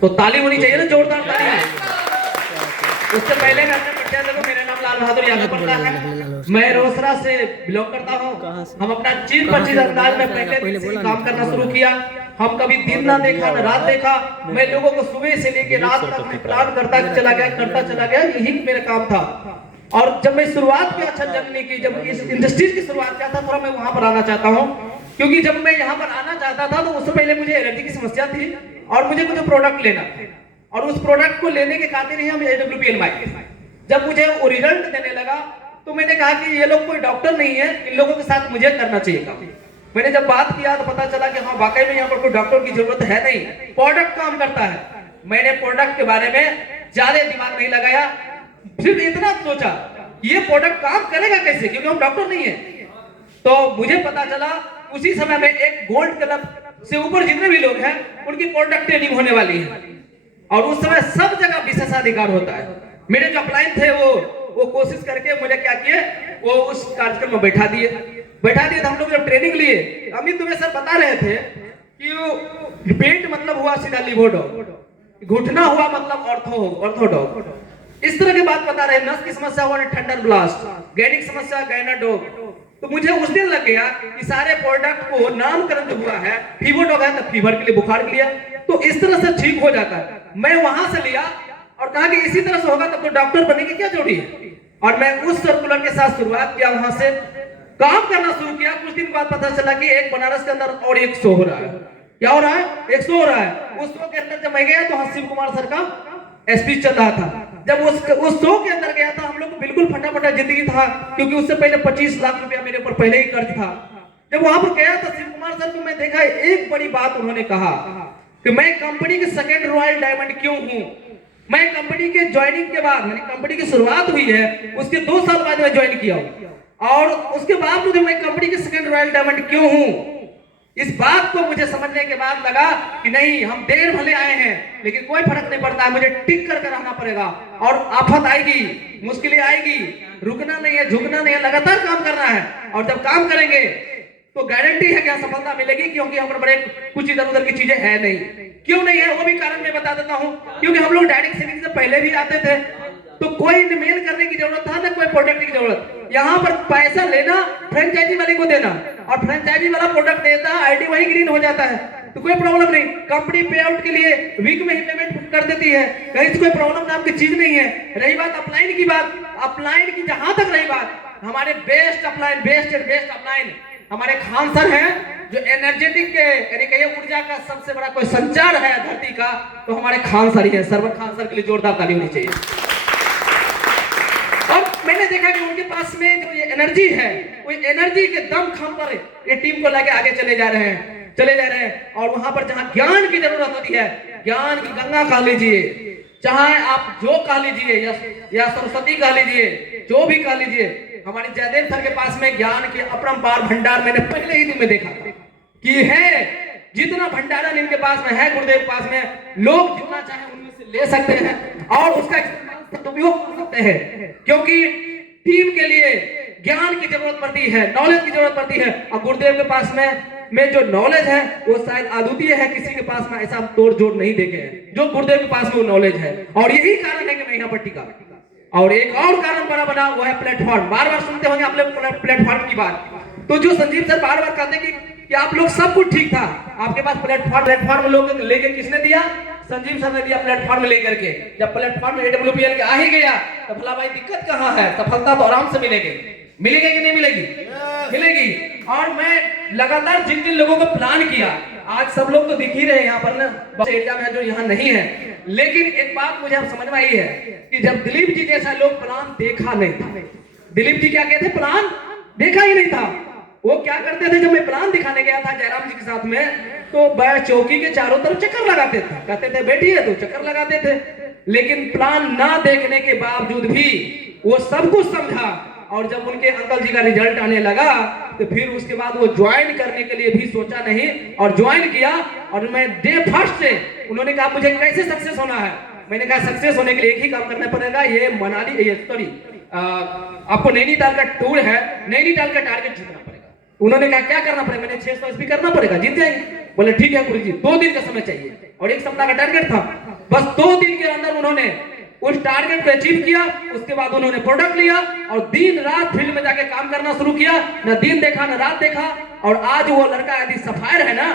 तो ताली होनी चाहिए ना, जोरदार ताली। उससे पहले मैं अपने परिचय देखो, मेरा नाम लाल बहादुर यादव पड़ता है, मैं रोसड़ा से बिलोंग करता हूँ। हम अपना 25 अंदाज में पहले से काम करना शुरू किया। हम कभी दिन ना देखा ना रात देखा, मैं लोगों को सुबह से लेके रात तक मैं प्लान करता चला गया, यही मेरा काम था। और जब मैं शुरुआत किया अच्छा जर्नी की, जब इस इंडस्ट्रीज की शुरुआत किया था, थोड़ा मैं वहां पर आना चाहता हूँ, क्योंकि जब मैं यहाँ पर आना चाहता था तो उससे पहले मुझे एलर्जी की समस्या थी और मुझे कुछ प्रोडक्ट लेना, और उस प्रोडक्ट को लेने के खातिर ही हम AWPL में आए। जब मुझे वो रिजल्ट देने लगा तो मैंने कहा कि ये लोग कोई डॉक्टर नहीं है, इन लोगों के साथ मुझे करना चाहिए काम। मैंने जब बात किया तो पता चला कि हाँ वाकई में यहाँ पर कोई डॉक्टर की जरूरत है नहीं, प्रोडक्ट काम करता है। मैंने प्रोडक्ट के बारे में ज्यादा दिमाग नहीं लगाया, सिर्फ इतना सोचा ये प्रोडक्ट काम करेगा कैसे, क्योंकि हम डॉक्टर नहीं है। तो मुझे पता चला उसी समय में एक गोल्ड क्लब से ऊपर जितने भी लोग हैं उनकी प्रोडक्ट ट्रेनिंग होने वाली है, और उस समय सब जगह विशेषाधिकार होता है। मेरे जो अपलाइन थे वो कोशिश करके मुझे क्या किए, वो उस कार्यक्रम में बैठा दिए। तो हम लोग जब ट्रेनिंग लिए, अमित तुम्हें सर बता रहे थे कि पेट मतलब हुआ सीधा लिवोडॉग, घुटना हुआ मतलब ऑर्थोडॉग, इस तरह की बात बता रहे। नस की समस्या हुआ थंडर ब्लास्ट, गैनिक समस्या गायनाडॉग। तो मुझे उस दिन लग गया कि सारे प्रोडक्ट को नामकरण जो हुआ है, फीवरडॉग है तो फीवर के लिए, बुखार के लिए, तो इस तरह से ठीक हो जाता है। मैं वहां से लिया और कहा कि इसी तरह से होगा तब तो डॉक्टर बनने की क्या जरूरी है, और मैं उस सर्कुलर के साथ शुरुआत किया, वहां से काम करना शुरू किया। कुछ दिन बाद पता चला कि एक बनारस के अंदर और एक शो हो रहा है। क्या हो रहा है? एक शो हो रहा है। उस शो के अंदर जब मैं गया तो शिव कुमार सर का स्पीच चल रहा था। जब उस शो के अंदर गया था, हम लोग को बिल्कुल फटाफटा जिंदगी था, क्योंकि उससे पहले 25 लाख रुपया मेरे ऊपर पहले ही कर्ज था। जब वहां पर गया था शिव कुमार सर को मैं देखा, एक बड़ी बात उन्होंने कहा कि मैं कंपनी के सेकंड रॉयल डायमंड क्यों हूं। मैं कंपनी के ज्वाइनिंग के बाद, मैंने कंपनी की शुरुआत हुई है उसके 2 साल बाद मैं ज्वाइन किया हूं, और उसके बाद मुझे मैं कंपनी के सेकंड रॉयल डायमंड क्यों हूं। इस बात को मुझे समझने के बाद लगा कि नहीं, हम देर भले आए हैं लेकिन कोई फर्क नहीं पड़ता है, मुझे टिक करके रहना पड़ेगा। और आफत आएगी, मुश्किलें आएगी, रुकना नहीं है, झुकना नहीं है, लगातार काम करना है। और जब काम करेंगे तो गारंटी है कि सफलता मिलेगी, क्योंकि हम पर बड़े कुछ इधर उधर की चीजें है नहीं। क्यों नहीं है वो भी कारण मैं बता देता हूं, क्योंकि हम लोग डायरेक्ट सेलिंग से पहले भी आते थे, तो कोई मेल करने की जरूरत था ना कोई प्रोडक्ट की जरूरत। यहाँ पर पैसा लेना फ्रेंचाइजी वाले को देना, और फ्रेंचाइजी वाला प्रोडक्ट देता है, आईडी वही ग्रीन हो जाता है, तो कोई प्रॉब्लम नहीं। कंपनी पे आउट के लिए वीक में ही पेमेंट कर देती है, कहीं से कोई प्रॉब्लम नाम की चीज नहीं है। रही बात अपलाइन की, अपलाइन की जहां तक रही बात, हमारे बेस्ट अपलाइन, बेस्ट अपलाइन हमारे खान सर हैं, जो एनर्जेटिक के यानी कहिए ऊर्जा का सबसे बड़ा कोई संचार है धरती का, तो हमारे खान सर ही है। सरवर खान सर के लिए जोरदार ताली होनी चाहिए। और मैंने देखा कि उनके पास में जो ये एनर्जी है, वो एनर्जी के दम खम पर ये टीम को लेके आगे चले जा रहे हैं। और वहां पर जहां ज्ञान की जरूरत होती है, ज्ञान की गंगा कह लीजिए, चाहे आप जो कह लीजिए या सरस्वती कह लीजिए, जो भी कह लीजिए, हमारे जयदेव सर के पास में ज्ञान के अपरंपार भंडार मैंने पहले ही दिन में देखा कि है। जितना भंडारण इनके पास में है, गुरुदेव के पास में, लोग जितना चाहे उनमें से ले सकते हैं और उसका उपयोग कर सकते हैं, क्योंकि टीम के लिए ज्ञान की जरूरत पड़ती है, नॉलेज की जरूरत पड़ती है। और गुरुदेव के पास में जो नॉलेज है वो शायद अद्वितीय है, किसी के पास में ऐसा तोड़ जोड़ नहीं देखे हैं जो गुरुदेव के पास में वो नॉलेज है। और यही कारण है कि मैं यहाँ पर टिका। और एक और कारण बना वो है प्लेटफॉर्म। बार बार सुनते होंगे आप लोग प्लेटफॉर्म की बात, तो जो संजीव सर बार बार कहते हैं कि आप लोग सब कुछ ठीक था, आपके पास प्लेटफॉर्म लोग लेके किसने दिया? संजीव सर ने दिया प्लेटफॉर्म लेकर के। जब प्लेटफॉर्म AWPL के आ ही गया तो भला भाई दिक्कत कहां है? सफलता तो आराम से मिलेगी कि नहीं मिलेगी? मिलेगी। और मैं लगातार जिन लोगों को प्लान किया, आज सब लोग तो दिख ही रहे यहाँ पर ना, एरिया में जो यहाँ नहीं है, लेकिन एक बात मुझे अब समझ में आई है कि जब दिलीप जी जैसा लोग प्लान देखा नहीं था, दिलीप जी क्या कहते, प्लान देखा ही नहीं था। वो क्या करते थे, जब मैं प्लान दिखाने गया था जयराम जी के साथ में, तो बैठ चौकी के चारों तरफ चक्कर लगाते थे, कहते थे बैठिए, तो चक्कर लगाते थे। लेकिन प्लान ना देखने के बावजूद भी वो सब कुछ समझा, और जब उनके अंकल जी का रिजल्ट आने लगा तो फिर उसके बाद वो ज्वाइन करने के लिए भी सोचा नहीं और ज्वाइन किया। और मैं डे फर्स्ट से उन्होंने कहा मुझे कैसे सक्सेस होना है, मैंने कहा सक्सेस होने के लिए एक ही काम करना पड़ेगा, ये मनाली आपको नैनीताल का टूर है, नैनीताल का टारगेट जीतना पड़ेगा। उन्होंने कहा क्या करना पड़ेगा? मैंने 600 SP करना पड़ेगा, जीत जाएंगे। बोले ठीक है गुरु जी, 2 दिन का समय चाहिए। और 1 सप्ताह का टारगेट था। बस 2 दिन के अंदर उन्होंने उस टारगेट को अचीव किया। उसके बाद उन्होंने प्रोडक्ट लिया और दिन रात फील्ड में जाके काम करना शुरू किया, ना दिन देखा ना रात देखा। और आज वो लड़का यदि सफायर है ना,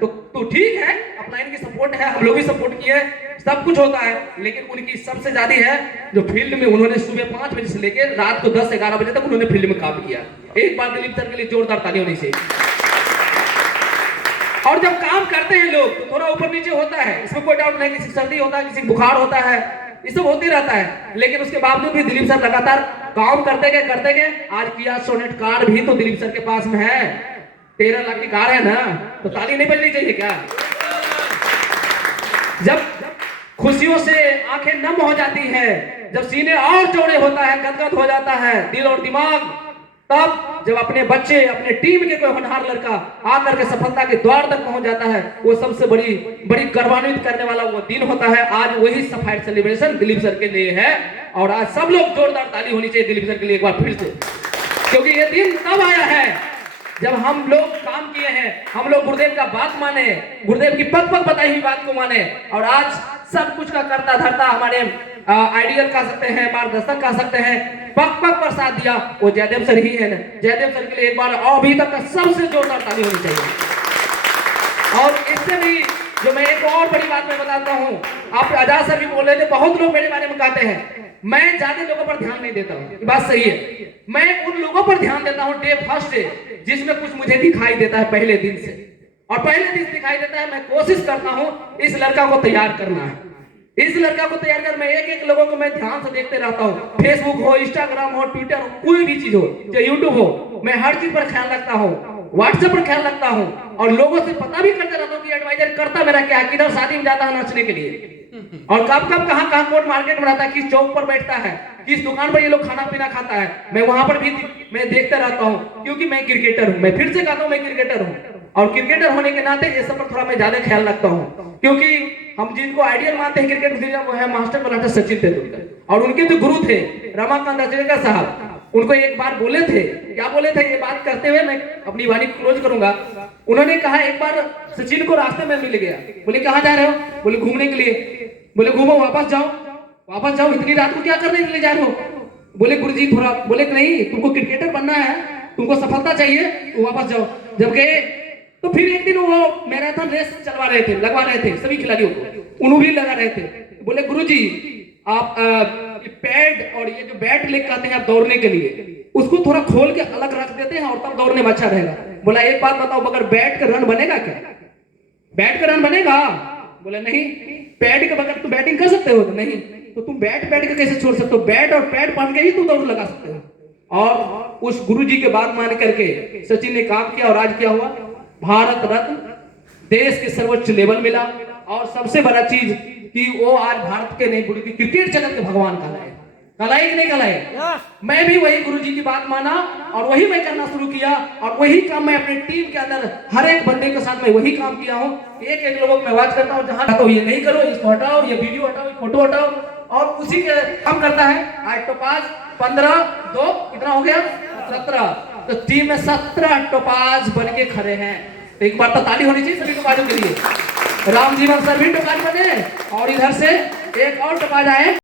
तो ठीक है, अपलाइन की सपोर्ट है, हम लोग भी सपोर्ट किए, सब कुछ होता है। लेकिन उनकी सबसे ज्यादा है जो फील्ड में उन्होंने सुबह 5 बजे से लेकर रात को 10-11 बजे तक उन्होंने फील्ड में काम किया। एक बार दिलीप सर के लिए जोरदार ताली होनी चाहिए। और जब काम करते हैं लोग तो थोड़ा ऊपर नीचे होता है, इसमें कोई डाउट नहीं। किसी सर्दी होता है, किसी बुखार होता है, ये सब होते रहता है। लेकिन उसके बावजूद भी दिलीप सर लगातार काम करते गए। आज किया सोनेट कार भी तो दिलीप सर के पास में है, 13 लाख की कार है ना, तो ताली नहीं बजनी चाहिए क्या? जब खुशियों से आंखें नम हो जाती है, जब सीने और चौड़े होता है, गदगद हो जाता है दिल और दिमाग, तब जब अपने बच्चे, अपने टीम के कोई होनहार लड़का आकर के सफलता के द्वार तक पहुंच जाता है, वो सबसे बड़ी गौरवान्वित करने वाला वो दिन होता है। आज वही सफायर सेलिब्रेशन दिलीप सर के लिए है और आज सब लोग जोरदार ताली होनी चाहिए दिलीप सर के लिए एक बार फिर से, क्योंकि ये दिन तब आया है जब हम लोग काम किए हैं, हम लोग गुरुदेव का बात माने, गुरुदेव की पग पग बताई हुई बात को माने। और आज सब कुछ का करता धरता हमारे आइडियल कह सकते हैं, मार्गदर्शक कह सकते हैं, पग पग पर साथ दिया वो जयदेव सर ही है ना। जयदेव सर के लिए एक बार और अभी तक का सबसे जोरदार ताली होनी चाहिए। और इससे भी जो मैं एक और बड़ी बात मैं बताता हूँ, आप आजाद सर भी बोल रहे थे, बहुत लोग मेरे बारे में कहते हैं मैं ज्यादा लोगों पर ध्यान नहीं देता हूँ, बात सही है। मैं उन लोगों पर ध्यान देता हूँ डे फर्स्ट डे जिसमें कुछ मुझे दिखाई देता है पहले दिन से, और पहले दिन दिखाई देता है। मैं कोशिश करता हूँ इस लड़का को तैयार करना है, इस लड़का को तैयार कर। मैं एक लोगों को मैं ध्यान से देखते रहता हूँ, फेसबुक हो, इंस्टाग्राम हो, ट्विटर हो, कोई भी चीज हो, चाहे यूट्यूब हो, मैं हर चीज पर ख्याल रखता हूँ, व्हाट्सएप पर ख्याल रखता हूँ और लोगों से पता भी करते रहता हूँ कि एडवाइजर करता मेरा क्या, किधर शादी में जाता है नाचने के लिए, और कब कहाँ कोर्ट मार्केट में रहता है, किस चौक पर बैठता है, किस दुकान पर ये लोग खाना पीना खाता है, मैं वहां पर भी मैं देखते रहता हूँ। क्योंकि मैं क्रिकेटर हूँ, मैं फिर से कहता हूँ मैं क्रिकेटर हूँ, और क्रिकेटर होने के नाते ये सब पर थोड़ा मैं ज्यादा ख्याल रखता हूँ। क्योंकि हम जिनको आइडियल मानते हैं क्रिकेट दुनिया वो है मास्टर ब्लास्टर सचिन तेंदुलकर, और उनके जो गुरु थे रमाकांत अचरेकर साहब, उनको एक बार बोले थे, क्या बोले थे, ये बात करते हुए मैं अपनी वाणी क्लोज करूंगा। उन्होंने कहा एक बार सचिन को रास्ते में मिल गया, बोले कहाँ जा रहे हो, बोले घूमने के लिए, बोले घूमो वापस जाओ, इतनी रात को क्या करने के लिए जा रहे हो, बोले गुरुजी थोड़ा, बोले नहीं तुमको क्रिकेटर बनना है, तुमको सफलता चाहिए, तो वापस जाओ। जब गए तो फिर एक दिन वो मैराथन रेस लगवा रहे थे सभी खिलाड़ियों को, उन्होंने भी लगा रहे थे। बोले गुरुजी आप पैड और ये जो बैट लेकर आते हैं आप दौड़ने के लिए, उसको थोड़ा खोल के अलग रख देते हैं और तब दौड़ने में अच्छा रहेगा। बोला एक बात बताओ, अगर बैट का रन बनेगा क्या, बैट का रन बनेगा? बोले नहीं, पैड के बगैर तुम बैटिंग कर सकते हो? नहीं, तो तुम बैट का कैसे छोड़ सकते हो? बैट और पैड पहन के ही तुम दौड़ लगा सकते हो। और उस गुरुजी के बात मान करके सचिन ने काम किया और आज क्या हुआ, भारत रत्न, देश के सर्वोच्च लेवल मिला। और सबसे बड़ा चीज कि वो आज भारत के नहीं पूरी क्रिकेट जगत के भगवान कहलाए कि नहीं कहलाए। मैं भी वही गुरुजी की बात माना और वही मैं करना शुरू किया, और वही काम मैं अपने टीम के अंदर हर एक बंदे के साथ मैं वही काम किया हूँ। एक लोगों को मैं आवाज करता हूँ, जहां तो ये नहीं करो, इसको हटाओ, ये वीडियो हटाओ, ये फोटो हटाओ, और उसी के काम करता है। आज टोपाज 15 2 कितना हो गया, 17, तो टीम में 17 टोपाज बन के खड़े हैं। तो एक बार तो ताली होनी चाहिए सभी टोपाजों के लिए। राम जीवन सर भी टोपाज बने और इधर से एक और टोपाज आए।